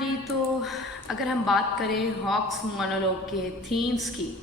جی، تو اگر ہم بات کریں ہاکس مونولوگ کے تھیمز کی،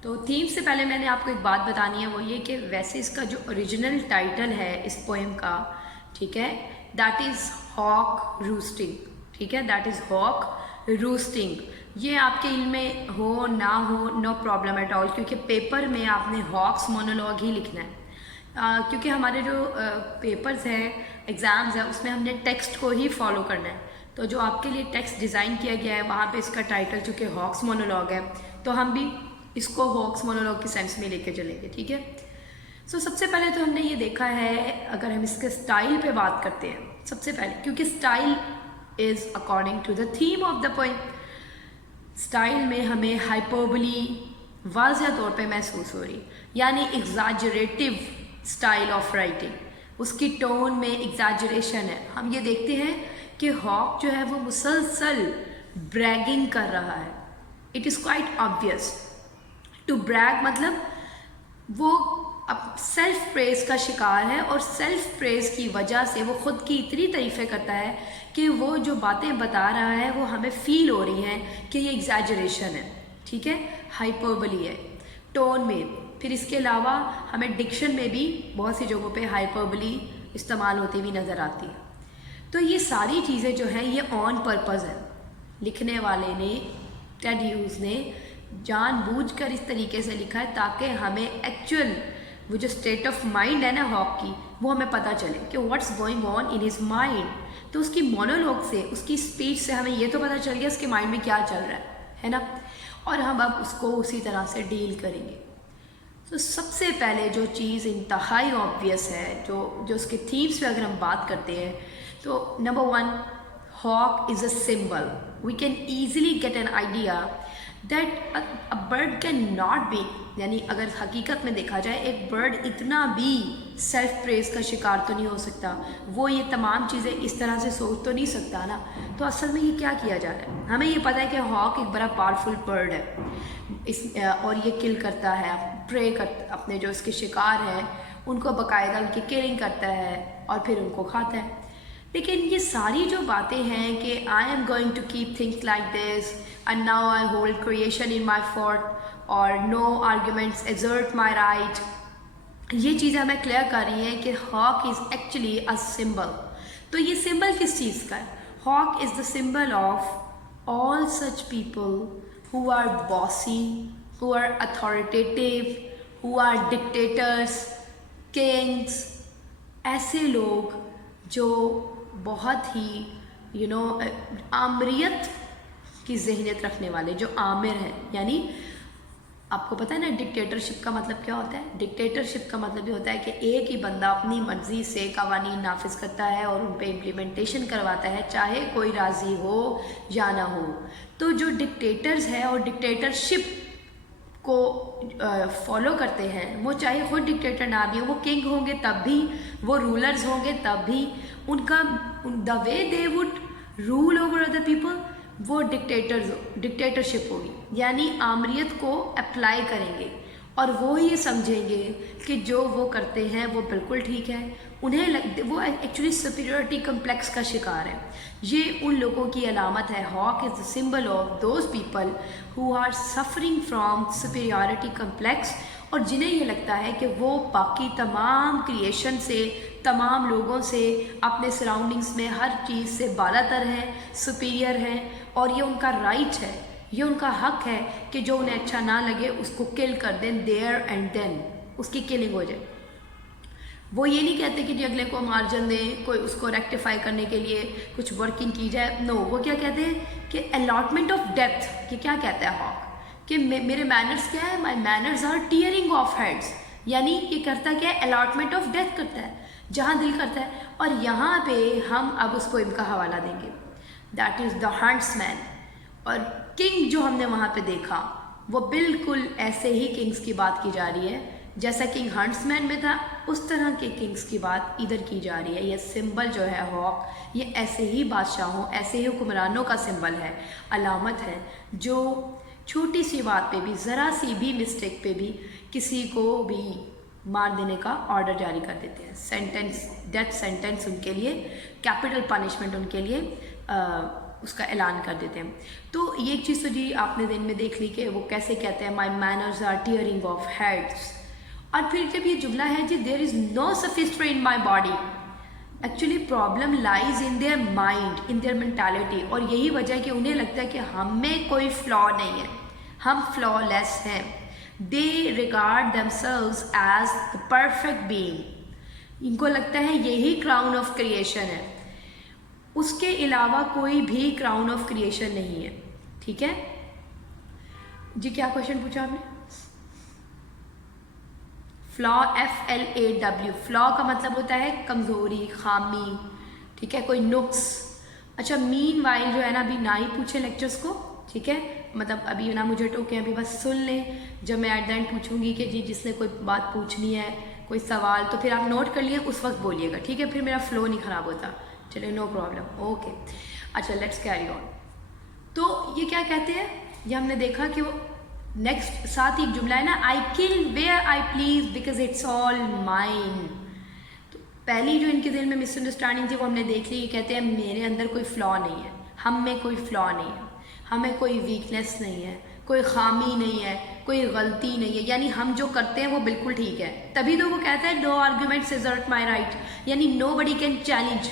تو تھیم سے پہلے میں نے آپ کو ایک بات بتانی ہے، وہ یہ کہ ویسے اس کا جو اوریجنل ٹائٹل ہے اس پوئم کا، ٹھیک ہے، دیٹ از ہاک روسٹنگ، ٹھیک ہے، دیٹ از ہاک روسٹنگ۔ یہ آپ کے علم میں ہو نہ ہو، نو پرابلم ایٹ آل، کیونکہ پیپر میں آپ نے ہاکس مونولوگ ہی لکھنا ہے، کیونکہ ہمارے جو پیپرز ہیں، ایگزامز ہیں، اس میں ہم نے ٹیکسٹ کو ہی فالو کرنا ہے۔ تو جو آپ کے لیے ٹیکسٹ ڈیزائن کیا گیا ہے وہاں پہ اس کا ٹائٹل چونکہ ہاکس مونولوگ ہے، تو ہم بھی اس کو ہاکس مونولوگ کی سینس میں لے کے چلیں گے، ٹھیک ہے۔ سب سے پہلے تو ہم نے یہ دیکھا ہے، اگر ہم اس کے سٹائل پہ بات کرتے ہیں، سب سے پہلے کیونکہ style is according to the theme of the poem, style میں ہمیں ہائپربلی واضح طور پہ محسوس ہو رہی، یعنی ایگزاجریٹو سٹائل آف رائٹنگ، اس کی ٹون میں ایگزاجریشن ہے۔ ہم یہ دیکھتے ہیں کہ ہاک جو ہے وہ مسلسل بریگنگ کر رہا ہے، it is quite obvious to brag, مطلب وہ اب سیلف پریز کا شکار ہے، اور سیلف پریز کی وجہ سے وہ خود کی اتنی تعریفیں کرتا ہے کہ وہ جو باتیں بتا رہا ہے وہ ہمیں فیل ہو رہی ہیں کہ یہ ایگزیجریشن ہے، ٹھیک ہے، ہائپربلی ہے ٹون میں۔ پھر اس کے علاوہ ہمیں ڈکشن میں بھی بہت سی جگہوں پہ ہائپربلی استعمال ہوتی ہوئی نظر آتی ہے۔ تو یہ ساری چیزیں جو ہیں یہ آن پرپز ہے، لکھنے والے نے، ٹیڈ ہیوز نے جان بوجھ کر اس طریقے سے لکھا ہے تاکہ ہمیں ایکچوئل وہ جو اسٹیٹ آف مائنڈ ہے نا ہاک کی، وہ ہمیں پتہ چلے کہ what's going on in his mind. تو اس کی مونولوگ سے، اس کی اسپیچ سے ہمیں یہ تو پتہ چل گیا اس کے مائنڈ میں کیا چل رہا ہے نا، اور ہم اب اس کو اسی طرح سے ڈیل کریں گے۔ تو سب سے پہلے جو چیز انتہائی آبویس ہے، جو اس کے تھیمس پہ اگر ہم بات کرتے ہیں، تو number 1، hawk is a symbol. We can easily get an idea that a bird cannot be، یعنی اگر حقیقت میں دیکھا جائے ایک برڈ اتنا بھی سیلف پریز کا شکار تو نہیں ہو سکتا، وہ یہ تمام چیزیں اس طرح سے سوچ تو نہیں سکتا نا۔ تو اصل میں یہ کیا کیا جا رہا ہے، ہمیں یہ پتہ ہے کہ ہاک ایک بڑا پاورفل برڈ ہے، اور یہ کل کرتا ہے، پرے کرتا، اپنے جو اس کے شکار ہیں ان کو باقاعدہ ان کی کلنگ کرتا ہے اور پھر ان کو کھاتا ہے۔ لیکن یہ ساری جو باتیں ہیں کہ I am going to keep things like this and now I hold creation in my foot اور no arguments exert my right, یہ چیزیں ہمیں کلیئر کر رہی ہیں کہ ہاک از ایکچولی اے سمبل۔ تو یہ سمبل کس چیز کا ہے؟ Hawk is the symbol of all such people who are bossy, who are authoritative, who are dictators, kings, ایسے لوگ جو بہت ہی آمریت کی ذہنیت رکھنے والے، جو آمر ہیں، یعنی آپ کو پتہ ہے نا ڈکٹیٹرشپ کا مطلب کیا ہوتا ہے؟ ڈکٹیٹرشپ کا مطلب یہ ہوتا ہے کہ ایک ہی بندہ اپنی مرضی سے قوانین نافذ کرتا ہے اور ان پہ امپلیمنٹیشن کرواتا ہے، چاہے کوئی راضی ہو یا نہ ہو۔ تو جو ڈکٹیٹرز ہیں اور ڈکٹیٹرشپ کو فالو کرتے ہیں، وہ چاہے خود ڈکٹیٹر نہ بھی ہو، وہ کنگ ہوں گے تب بھی، وہ رولرز ہوں گے تب بھی، ان کا the way they would rule over other people, وہ ڈکٹیٹرشپ ہوگی، یعنی آمریت کو اپلائی کریں گے اور وہ یہ سمجھیں گے کہ جو وہ کرتے ہیں وہ بالکل ٹھیک ہے، وہ ایکچولی سپیریورٹی کمپلیکس کا شکار ہے۔ یہ ان لوگوں کی علامت ہے۔ Hawk is the symbol of those people who are suffering from superiority complex, اور جنہیں یہ لگتا ہے کہ وہ باقی تمام کریشن سے، تمام لوگوں سے، اپنے سراؤنڈنگز میں ہر چیز سے بالا تر ہیں، سپیریئر ہیں، اور یہ ان کا رائٹ ہے، یہ ان کا حق ہے کہ جو انہیں اچھا نہ لگے اس کو کل کر دیں، دیر اینڈ دین اس کی کلنگ ہو جائے۔ وہ یہ نہیں کہتے کہ جی اگلے کو مارجن دیں، کوئی اس کو ریکٹیفائی کرنے کے لیے کچھ ورکنگ کی جائے، نو، وہ کیا کہتے ہیں کہ الاٹمنٹ آف ڈیپتھ، کہ کیا کہتا ہے ہاک کہ میرے مینرز کیا ہے، مائی manners are tearing off heads, یعنی یہ کرتا کیا ہے، الاٹمنٹ آف ڈیتھ کرتا ہے جہاں دل کرتا ہے۔ اور یہاں پہ ہم اب اس پوئم کا حوالہ دیں گے، دیٹ از دا ہنٹس مین، اور کنگ جو ہم نے وہاں پہ دیکھا وہ بالکل ایسے ہی کنگز کی بات کی جا رہی ہے جیسا کنگ ہنٹس مین میں تھا، اس طرح کے کنگز کی بات ادھر کی جا رہی ہے۔ یہ سمبل جو ہے ہاک، یہ ایسے ہی بادشاہوں، ایسے ہی حکمرانوں کا سمبل ہے، علامت ہے، جو چھوٹی سی بات پہ بھی، ذرا سی بھی مسٹیک پہ بھی کسی کو بھی مار دینے کا آرڈر جاری کر دیتے ہیں، ڈیتھ سینٹنس ان کے لیے، کیپٹل پنشمنٹ ان کے لیے اس کا اعلان کر دیتے ہیں. تو یہ ایک چیز تو جی آپ نے ذہن میں دیکھ لی کہ وہ کیسے کہتے ہیں my manners are tearing off heads. اور پھر جب یہ جملہ ہے جی there is no sophistry in my body, actually problem lies in their mind, in their mentality. اور یہی وجہ ہے کہ انہیں لگتا ہے کہ ہم میں کوئی فلا نہیں ہے، ہم فلا لیس ہیں. They regard themselves as the perfect being. ان کو لگتا ہے یہی کراؤن آف کریشن ہے، اس کے علاوہ کوئی بھی کراؤن آف کریشن نہیں ہے. ٹھیک ہے جی، کیا کوشچن پوچھا آپ نے؟ فلا، FLAW، فلا کا مطلب ہوتا ہے کمزوری، خامی. ٹھیک ہے، کوئی نقص. اچھا، مین وائل جو ہے نا ابھی نہ ہی پوچھیں لیکچرس کو. ٹھیک ہے، مطلب ابھی نہ مجھے ٹوکیں، ابھی بس سن لیں. جب میں ایٹ دا اینڈ پوچھوں گی کہ جی جس نے کوئی بات پوچھنی ہے، کوئی سوال، تو پھر آپ نوٹ کر لیے، اس وقت بولیے گا. ٹھیک ہے، پھر میرا فلو نہیں خراب ہوتا. چلے، نو پرابلم، اوکے. اچھا، لیٹس کیری آن. تو یہ کیا کہتے ہیں، یہ ہم نے دیکھا کہ وہ نیکسٹ ساتھ ہی ایک جملہ ہے نا، I kill where I please because it's all mine. تو پہلی جو ان کے دل میں مس انڈرسٹینڈنگ تھی وہ ہم نے دیکھ لی. یہ کہتے ہیں میرے اندر کوئی فلا نہیں ہے، ہم میں کوئی فلا نہیں ہے، ہمیں کوئی ویکنیس نہیں ہے، کوئی خامی نہیں ہے، کوئی غلطی نہیں ہے. یعنی ہم جو کرتے ہیں وہ بالکل ٹھیک ہے. تبھی تو وہ کہتا ہے نو آرگیومنٹس ایزرٹ مائی رائٹ، یعنی nobody can challenge,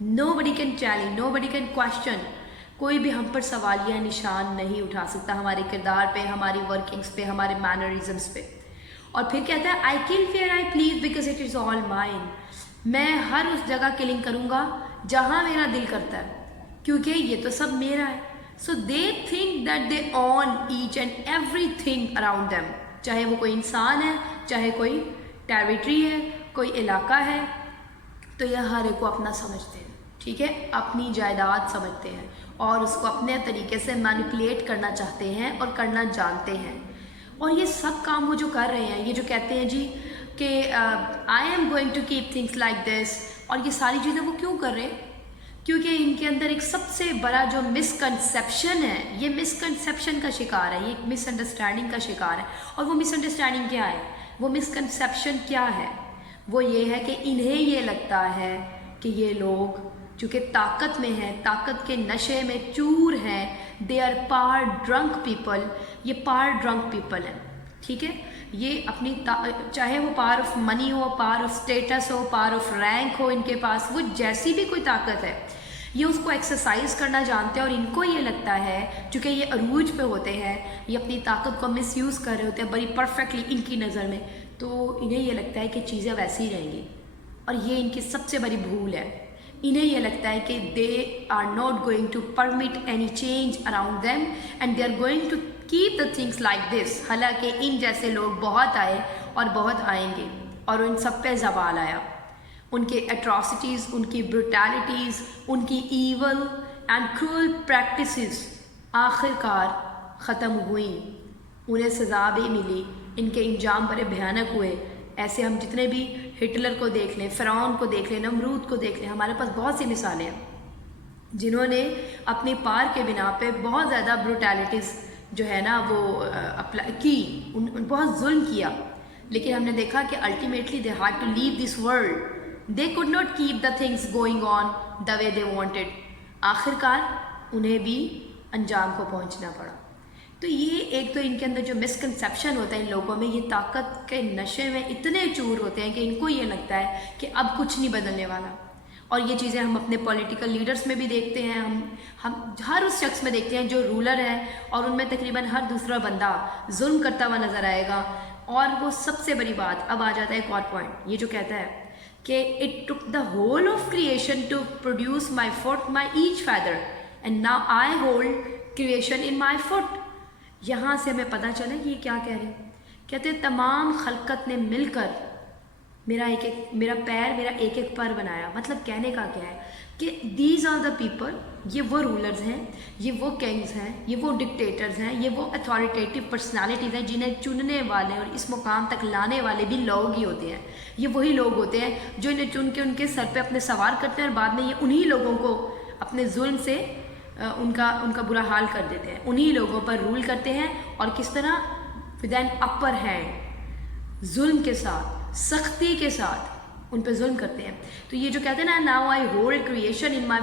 nobody can challenge, nobody can question. کوئی بھی ہم پر سوالیہ نشان نہیں اٹھا سکتا ہمارے کردار پہ، ہماری ورکنگز پہ، ہمارے مینرزمس پہ. اور پھر کہتا ہے آئی kill where I please because it is all mine. میں ہر اس جگہ کلنگ کروں گا جہاں میرا دل کرتا ہے، کیونکہ یہ تو سب میرا ہے. So they think that they own each and everything around them. چاہے وہ کوئی انسان ہے، چاہے کوئی ٹیریٹری ہے، کوئی علاقہ ہے، تو یہ ہر ایک کو اپنا سمجھتے ہیں. ٹھیک ہے، اپنی جائیداد سمجھتے ہیں اور اس کو اپنے طریقے سے مینیپولیٹ کرنا چاہتے ہیں اور کرنا جانتے ہیں. اور یہ سب کام وہ جو کر رہے ہیں، یہ جو کہتے ہیں جی کہ I am going to keep things like this, اور یہ ساری چیزیں وہ کیوں کر رہے ہیں؟ کیونکہ ان کے اندر ایک سب سے بڑا جو مسکنسیپشن ہے، یہ مسکنسیپشن کا شکار ہے، یہ ایک مس انڈرسٹینڈنگ کا شکار ہے. اور وہ مس انڈرسٹینڈنگ کیا ہے، وہ مسکنسیپشن کیا ہے؟ وہ یہ ہے کہ انہیں یہ لگتا ہے کہ یہ لوگ چونکہ طاقت میں ہیں، طاقت کے نشے میں چور ہیں، دے آر پار ڈرنک پیپل. یہ پار ڈرنک پیپل ہیں. ٹھیک ہے، یہ اپنی چاہے وہ پار آف منی ہو، پار آف اسٹیٹس ہو، پار آف رینک ہو، ان کے پاس وہ جیسی بھی کوئی طاقت ہے، یہ اس کو ایکسرسائز کرنا جانتے ہیں. اور ان کو یہ لگتا ہے چونکہ یہ عروج پہ ہوتے ہیں، یہ اپنی طاقت کو مس یوز کر رہے ہوتے ہیں بڑی پرفیکٹلی ان کی نظر میں، تو انہیں یہ لگتا ہے کہ چیزیں ویسی ہی رہیں گی. اور یہ ان کی سب سے بڑی بھول ہے. انہیں یہ لگتا ہے کہ they are not going to permit any change around them and they are going to keep the things like this. حالانکہ ان جیسے لوگ بہت آئے اور بہت آئیں گے، اور ان سب پہ زوال آیا. ان کے اٹراسٹیز، ان کی بروٹیلٹیز، ان کی ایول اینڈ کرول پریکٹسز آخر کار ختم ہوئیں. انہیں سزا بھی ملی، ان کے انجام بڑے بھیانک ہوئے. ایسے ہم جتنے بھی ہٹلر کو دیکھ لیں، فرعون کو دیکھ لیں، نمرود کو دیکھ لیں، ہمارے پاس بہت سی مثالیں ہیں جنہوں نے اپنی پار کے بنا پہ بہت زیادہ بروٹیلٹیز جو ہے نا وہ کی، بہت ظلم کیا. لیکن ہم نے دیکھا کہ ultimately they had to leave this world. They could not keep the things going on the way they wanted. آخر کار انہیں بھی انجام کو پہنچنا پڑا. تو یہ ایک تو ان کے اندر جو مسکنسیپشن ہوتا ہے ان لوگوں میں، یہ طاقت کے نشے میں اتنے چور ہوتے ہیں کہ ان کو یہ لگتا ہے کہ اب کچھ نہیں بدلنے والا. اور یہ چیزیں ہم اپنے پولیٹیکل لیڈرز میں بھی دیکھتے ہیں، ہم ہر اس شخص میں دیکھتے ہیں جو رولر ہے، اور ان میں تقریباً ہر دوسرا بندہ ظلم کرتا ہوا نظر آئے گا. اور وہ سب سے بڑی بات، اب آ جاتا ہے ایک اور پوائنٹ، یہ جو کہتا ہے کہ it took the whole of creation to produce my foot my each feather and now I hold creation in my foot. یہاں سے ہمیں پتہ چلا کہ یہ کیا کہہ رہے ہیں. کہتے ہیں تمام خلقت نے مل کر میرا پیر، میرا ایک ایک پر بنایا. مطلب کہنے کا کیا ہے کہ دیز آر دا پیپل، یہ وہ رولرز ہیں، یہ وہ کنگز ہیں، یہ وہ ڈکٹیٹرز ہیں، یہ وہ اتھارٹیٹیو پرسنالٹیز ہیں جنہیں چننے والے اور اس مقام تک لانے والے بھی لوگ ہی ہوتے ہیں. یہ وہی لوگ ہوتے ہیں جو انہیں چن کے ان کے سر پہ اپنے سوار کرتے ہیں، اور بعد میں یہ انہی لوگوں کو اپنے ظلم سے ان کا برا حال کر دیتے ہیں، انہی لوگوں پر رول کرتے ہیں. اور کس طرح؟ ود این اپر ہینڈ، ظلم کے ساتھ، سختی کے ساتھ ان پہ ظلم کرتے ہیں. تو یہ جو کہتے ہیں نا، now I hold creation in my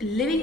living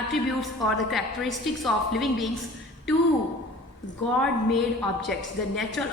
attributes or the characteristics of living beings to God made objects, the natural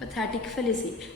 pathetic fallacy।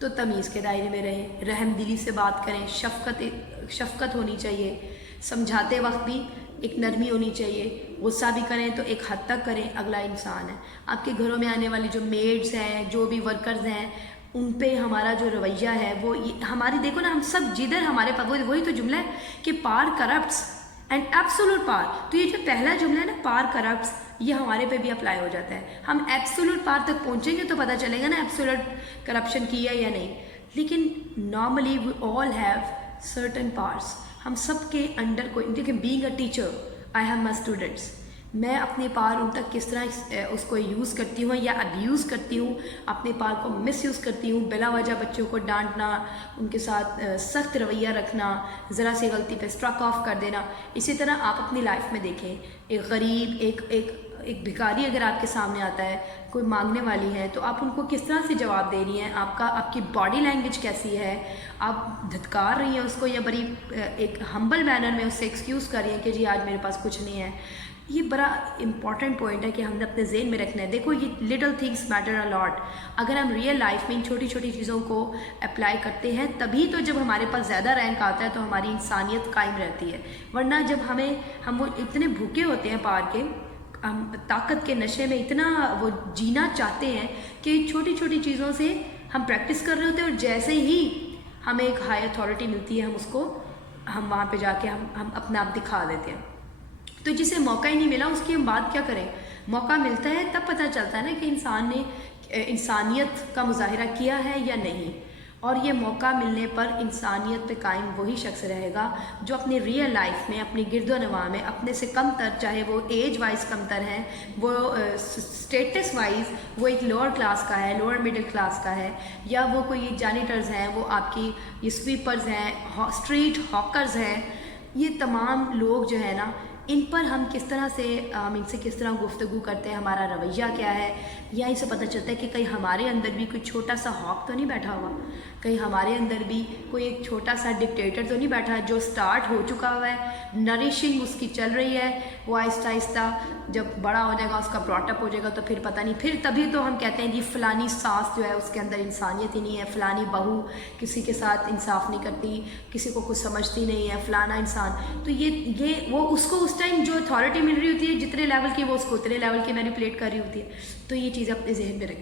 تو تمیز کے دائرے میں رہیں، رحم دلی سے بات کریں، شفقت ہونی چاہیے، سمجھاتے وقت بھی ایک نرمی ہونی چاہیے، غصہ بھی کریں تو ایک حد تک کریں، اگلا انسان ہے۔ آپ کے گھروں میں آنے والی جو میڈز ہیں، جو بھی ورکرز ہیں، ان پہ ہمارا جو رویہ ہے وہ ہماری، دیکھو نا، ہم سب جدھر ہمارے پاس وہی تو جملہ ہے کہ پار کرپٹس اینڈ ایبسولوٹ پار، تو یہ جو پہلا جملہ ہے نا، پار کرپٹس، یہ ہمارے پہ بھی اپلائی ہو جاتا ہے۔ ہم ایبسولوٹ پار تک پہنچیں گے تو پتہ چلے گا نا ایبسولوٹ کرپشن کی ہے یا نہیں، لیکن normally we all have certain powers, ہم سب کے انڈر کوئی، دیکھیں being a teacher I have my students, میں اپنے پار ان تک کس طرح اس کو یوز کرتی ہوں یا ابیوز کرتی ہوں، اپنے پار کو مس یوز کرتی ہوں، بلا وجہ بچوں کو ڈانٹنا، ان کے ساتھ سخت رویہ رکھنا، ذرا سی غلطی پہ اسٹرک آف کر دینا۔ اسی طرح آپ اپنی لائف میں دیکھیں، ایک غریب، ایک بھکاری اگر آپ کے سامنے آتا ہے، کوئی مانگنے والی ہے، تو آپ ان کو کس طرح سے جواب دے رہی ہیں، آپ کی باڈی لینگویج کیسی ہے، آپ دھتکار رہی ہیں اس کو یا بڑی ایک ہمبل مینر میں اس سے ایکسکیوز کر رہی ہیں کہ جی آج میرے پاس کچھ نہیں ہے۔ یہ بڑا امپورٹنٹ پوائنٹ ہے کہ ہم نے اپنے ذہن میں رکھنا ہے۔ دیکھو یہ لٹل تھنگس میٹر اے لاٹ، اگر ہم ریئل لائف میں ان چھوٹی چھوٹی چیزوں کو اپلائی کرتے ہیں تبھی تو جب ہمارے پاس زیادہ رینک آتا ہے تو ہماری انسانیت قائم رہتی ہے، ورنہ جب ہم وہ اتنے بھوکے ہوتے ہیں پار کے، ہم طاقت کے نشے میں اتنا وہ جینا چاہتے ہیں کہ چھوٹی چھوٹی چیزوں سے ہم پریکٹس کر رہے ہوتے ہیں، اور جیسے ہی ہمیں ایک ہائی اتھارٹی ملتی ہے ہم وہاں پہ جا کے ہم اپنا آپ دکھا دیتے ہیں۔ تو جسے موقع ہی نہیں ملا اس کی ہم بات کیا کریں، موقع ملتا ہے تب پتہ چلتا ہے نا کہ انسان نے انسانیت کا مظاہرہ کیا ہے یا نہیں، اور یہ موقع ملنے پر انسانیت پہ قائم وہی شخص رہے گا جو اپنی ریئل لائف میں، اپنی گرد و نواح میں اپنے سے کم تر، چاہے وہ ایج وائز کم تر ہیں، وہ اسٹیٹس وائز وہ ایک لوور کلاس کا ہے، لوور مڈل کلاس کا ہے، یا وہ کوئی جانیٹرز ہیں، وہ آپ کی یہ سویپرز ہیں، اسٹریٹ ہاکرز ہیں، یہ تمام لوگ جو ہے نا، ان پر ہم کس طرح سے، ہم ان سے کس طرح گفتگو کرتے ہیں، ہمارا رویہ کیا ہے، یا ان سے پتہ چلتا ہے کہ کہیں ہمارے اندر بھی کوئی چھوٹا سا ہاک تو نہیں بیٹھا ہوا، کہیں ہمارے اندر بھی کوئی ایک چھوٹا سا ڈکٹیٹر تو نہیں بیٹھا جو سٹارٹ ہو چکا ہوا ہے، نریشنگ اس کی چل رہی ہے، وہ آہستہ آہستہ جب بڑا ہو جائے گا، اس کا براٹ اپ ہو جائے گا تو پھر پتہ نہیں، پھر تبھی تو ہم کہتے ہیں جی فلانی ساس جو ہے اس کے اندر انسانیت ہی نہیں ہے، فلانی بہو کسی کے ساتھ انصاف نہیں کرتی، کسی کو کچھ سمجھتی نہیں ہے، فلانا انسان۔ تو یہ وہ اس کو اس ٹائم جو اتھارٹی مل رہی ہوتی ہے، جتنے لیول کی وہ اس کو اتنے لیول کی مینیپولیٹ کر رہی ہوتی ہے۔ تو یہ چیز اپنے ذہن میں رکھیں۔